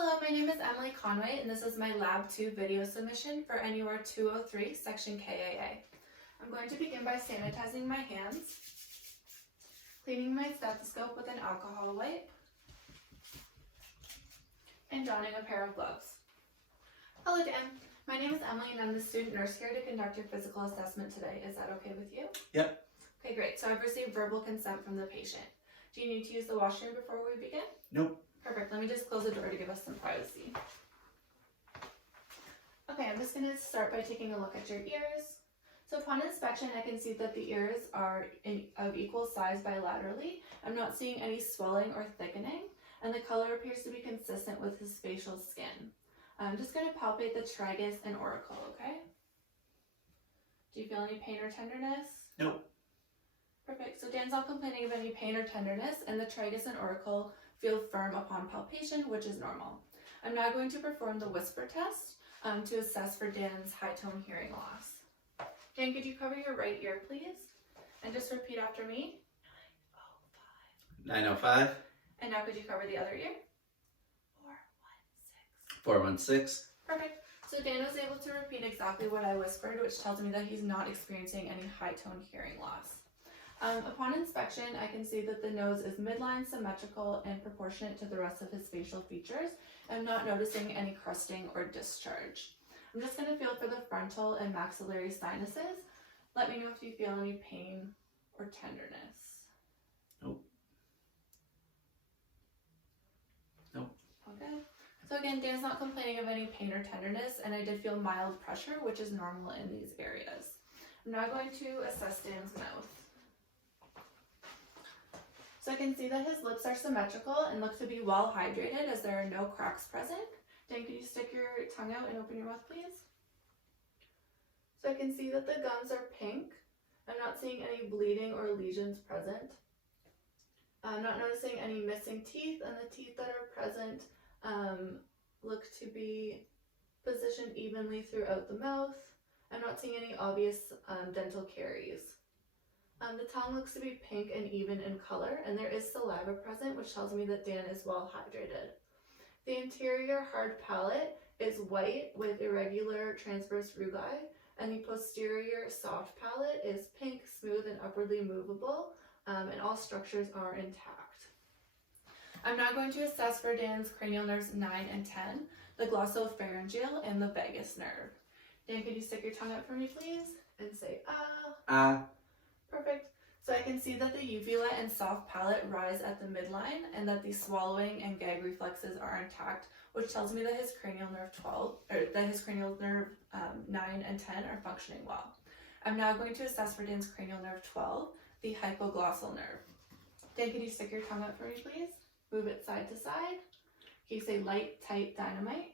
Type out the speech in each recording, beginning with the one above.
Hello, my name is Emily Conway, and this is my Lab 2 video submission for NUR203 Section KAA. I'm going to begin by sanitizing my hands, cleaning my stethoscope with an alcohol wipe, and donning a pair of gloves. Hello, Dan. My name is Emily, and I'm the student nurse here to conduct your physical assessment today. Is that okay with you? Yep. Okay, great. So I've received verbal consent from the patient. Do you need to use the washroom before we begin? Nope. Perfect. Let me just close the door to give us some privacy. Okay, I'm just going to start by taking a look at your ears. So upon inspection, I can see that the ears are of equal size bilaterally. I'm not seeing any swelling or thickening, and the color appears to be consistent with his facial skin. I'm just going to palpate the tragus and auricle, okay? Do you feel any pain or tenderness? Nope. Perfect. So Dan's not complaining of any pain or tenderness, and the tragus and auricle feel firm upon palpation, which is normal. I'm now going to perform the whisper test to assess for Dan's high tone hearing loss. Dan, could you cover your right ear, please? And just repeat after me. 905. And now could you cover the other ear? 416. 416. Perfect. So Dan was able to repeat exactly what I whispered, which tells me that he's not experiencing any high tone hearing loss. Upon inspection, I can see that the nose is midline, symmetrical, and proportionate to the rest of his facial features. I'm not noticing any crusting or discharge. I'm just going to feel for the frontal and maxillary sinuses. Let me know if you feel any pain or tenderness. Nope. Nope. Okay. So again, Dan's not complaining of any pain or tenderness, and I did feel mild pressure, which is normal in these areas. I'm now going to assess Dan's mouth. So I can see that his lips are symmetrical and look to be well hydrated as there are no cracks present. Dan, could you stick your tongue out and open your mouth, please? So I can see that the gums are pink. I'm not seeing any bleeding or lesions present. I'm not noticing any missing teeth, and the teeth that are present look to be positioned evenly throughout the mouth. I'm not seeing any obvious dental caries. The tongue looks to be pink and even in color, and there is saliva present, which tells me that Dan is well hydrated. The interior hard palate is white with irregular transverse rugae, and the posterior soft palate is pink, smooth, and upwardly movable, and all structures are intact. I'm now going to assess for Dan's cranial nerves 9 and 10, the glossopharyngeal and the vagus nerve. Dan, could you stick your tongue out for me, please? And say, ah. Ah. Perfect. So I can see that the uvula and soft palate rise at the midline, and that the swallowing and gag reflexes are intact, which tells me that his cranial nerve 9 and 10 are functioning well. I'm now going to assess for Dan's cranial nerve 12, the hypoglossal nerve. Dan, can you stick your tongue out for me, please? Move it side to side. Can you say light, tight, dynamite?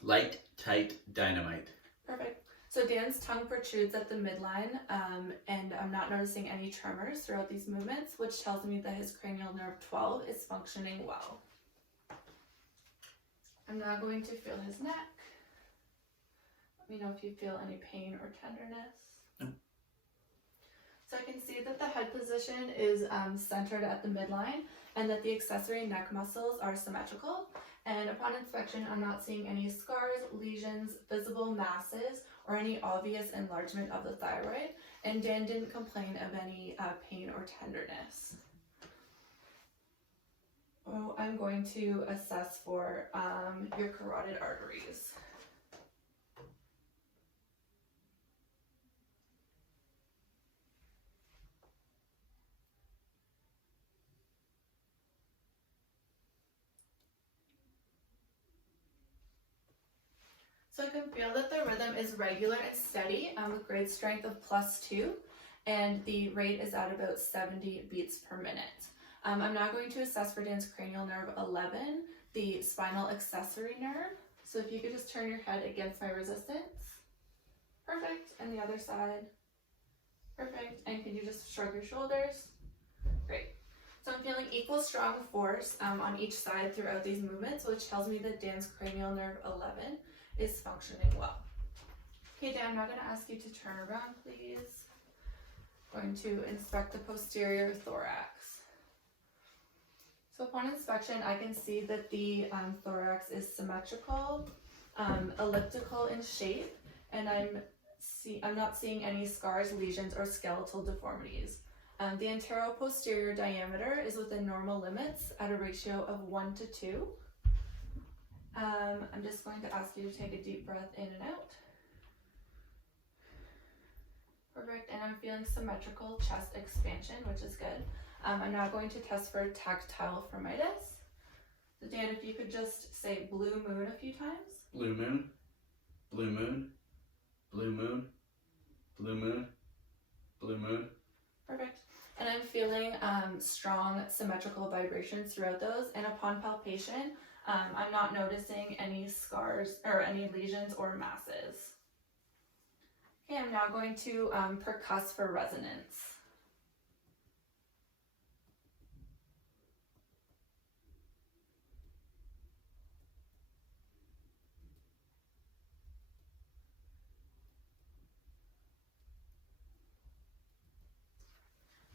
Light, tight, dynamite. Perfect. So Dan's tongue protrudes at the midline, and I'm not noticing any tremors throughout these movements, which tells me that his cranial nerve 12 is functioning well. I'm now going to feel his neck. Let me know if you feel any pain or tenderness. No. So I can see that the head position is centered at the midline, and that the accessory neck muscles are symmetrical. And upon inspection, I'm not seeing any scars, lesions, visible masses, or any obvious enlargement of the thyroid. And Dan didn't complain of any pain or tenderness. Oh, I'm going to assess for your carotid arteries. So I can feel that the rhythm is regular and steady with grade strength of +2, and the rate is at about 70 beats per minute. I'm now going to assess for Dan's cranial nerve 11, the spinal accessory nerve. So if you could just turn your head against my resistance. Perfect. And the other side. Perfect. And can you just shrug your shoulders? Great. So I'm feeling equal strong force on each side throughout these movements, which tells me that Dan's cranial nerve 11 is functioning well. Okay, Dan, I'm now going to ask you to turn around, please. Going to inspect the posterior thorax. So upon inspection, I can see that the thorax is symmetrical, elliptical in shape, and I'm not seeing any scars, lesions, or skeletal deformities. The antero-posterior diameter is within normal limits at a ratio of 1 to 2. I'm just going to ask you to take a deep breath in and out. Perfect, and I'm feeling symmetrical chest expansion, which is good. I'm now going to test for tactile firmitis. So Dan, if you could just say blue moon a few times. Blue moon, blue moon, blue moon, blue moon, blue moon. Perfect. And I'm feeling strong symmetrical vibrations throughout those, and upon palpation, I'm not noticing any scars or any lesions or masses. Okay, I'm now going to percuss for resonance.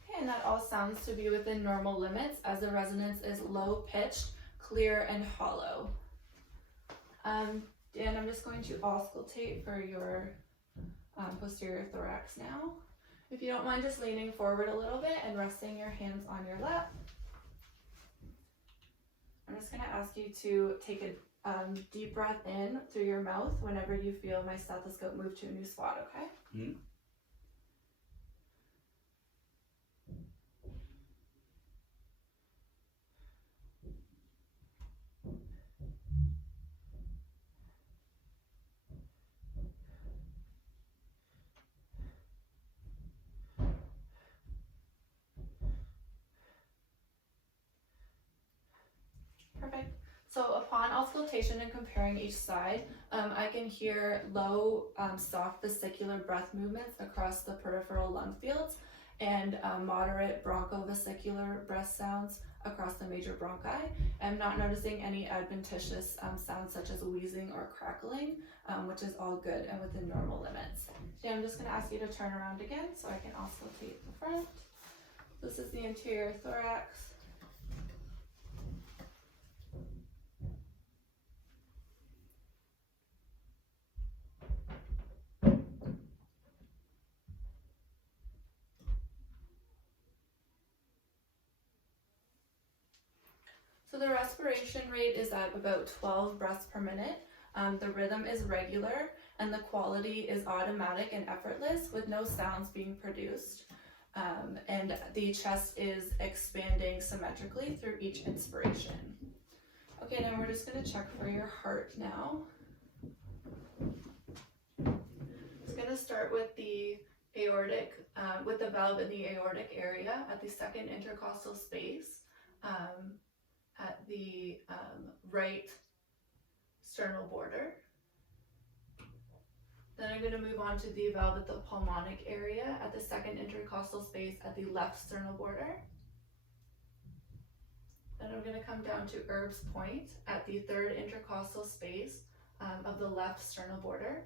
Okay, and that all sounds to be within normal limits as the resonance is low pitched, clear, and hollow. Dan, I'm just going to auscultate for your posterior thorax now. If you don't mind just leaning forward a little bit and resting your hands on your lap. I'm just going to ask you to take a deep breath in through your mouth whenever you feel my stethoscope move to a new spot, okay? Mm-hmm. Perfect. So upon auscultation and comparing each side, I can hear low, soft vesicular breath movements across the peripheral lung fields and moderate bronchovesicular breath sounds across the major bronchi. I'm not noticing any adventitious sounds such as wheezing or crackling, which is all good and within normal limits. So I'm just going to ask you to turn around again so I can auscultate the front. This is the anterior thorax. So the respiration rate is at about 12 breaths per minute. The rhythm is regular and the quality is automatic and effortless with no sounds being produced. And the chest is expanding symmetrically through each inspiration. Okay, now we're just going to check for your heart now. It's going to start with the aortic, with the valve in the aortic area at the second intercostal space. At the right sternal border. Then I'm going to move on to the valve at the pulmonic area at the second intercostal space at the left sternal border. Then I'm going to come down to Erb's point at the third intercostal space of the left sternal border.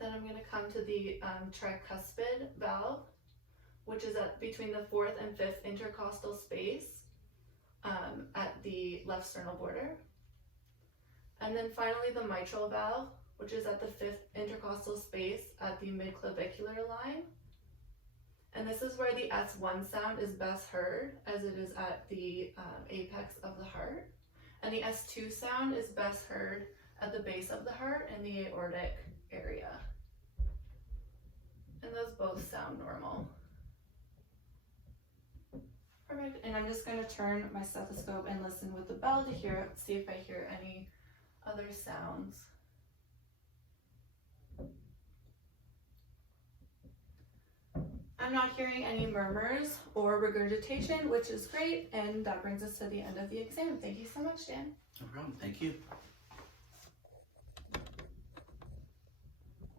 Then I'm going to come to the tricuspid valve, which is between the fourth and fifth intercostal space at the left sternal border. And then finally the mitral valve, which is at the fifth intercostal space at the midclavicular line. And this is where the S1 sound is best heard, as it is at the apex of the heart. And the S2 sound is best heard at the base of the heart in the aortic area. And those both sound normal. Perfect, and I'm just going to turn my stethoscope and listen with the bell to see if I hear any other sounds. I'm not hearing any murmurs or regurgitation, which is great, and that brings us to the end of the exam. Thank you so much, Dan. No problem. Thank you.